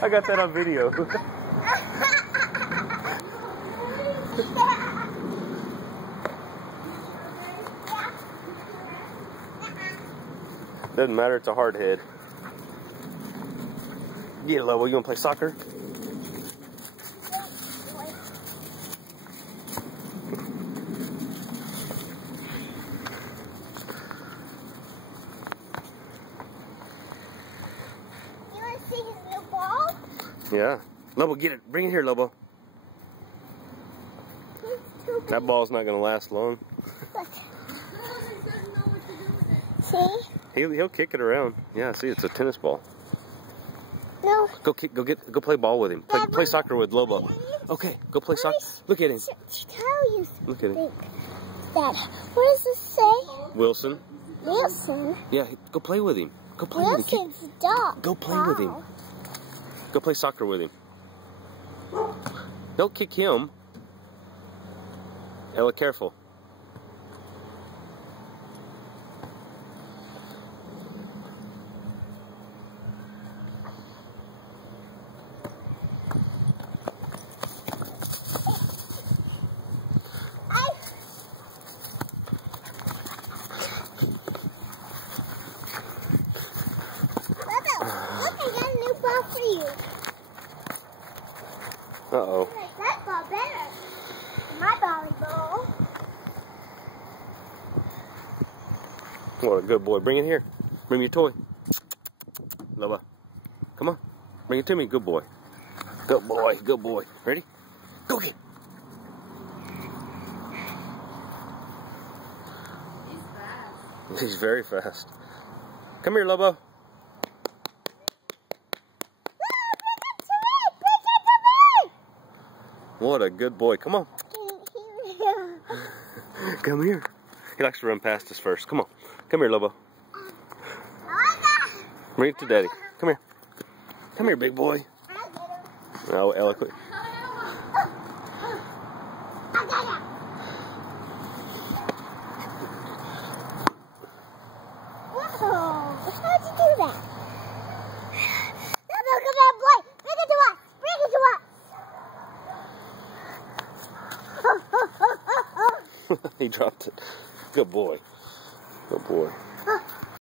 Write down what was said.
I got that on video. Doesn't matter, it's a hard head. Yeah, Lobo, you wanna play soccer? You wanna see his new ball? Yeah. Lobo, get it. Bring it here, Lobo. That ball's not gonna last long. See? He'll kick it around. Yeah, see, it's a tennis ball. No. Go play ball with him. Play soccer with Lobo. Okay, go play soccer. Look at him. Tell you Look at him. Dad, what does this say? Wilson. Wilson. Yeah, go play with him. Go play with him. Wilson's dog. Go play with him. Go play soccer with him. Don't kick him. Ella, careful. For you. Uh-oh. I like that ball better than my volleyball. What a good boy. Bring it here. Bring me your toy. Loba. Come on. Bring it to me. Good boy. Good boy. Good boy. Ready? Go get it. He's fast. He's very fast. Come here, Lobo. What a good boy. Come on. Come here. He likes to run past us first. Come on. Come here, Lobo. Bring it to Daddy. Come here. Come here, big boy. Oh, eloquent. Whoa. How'd you do that? No, come on, boy. Bring it to us. Bring it to us. He dropped it. Good boy. Good boy.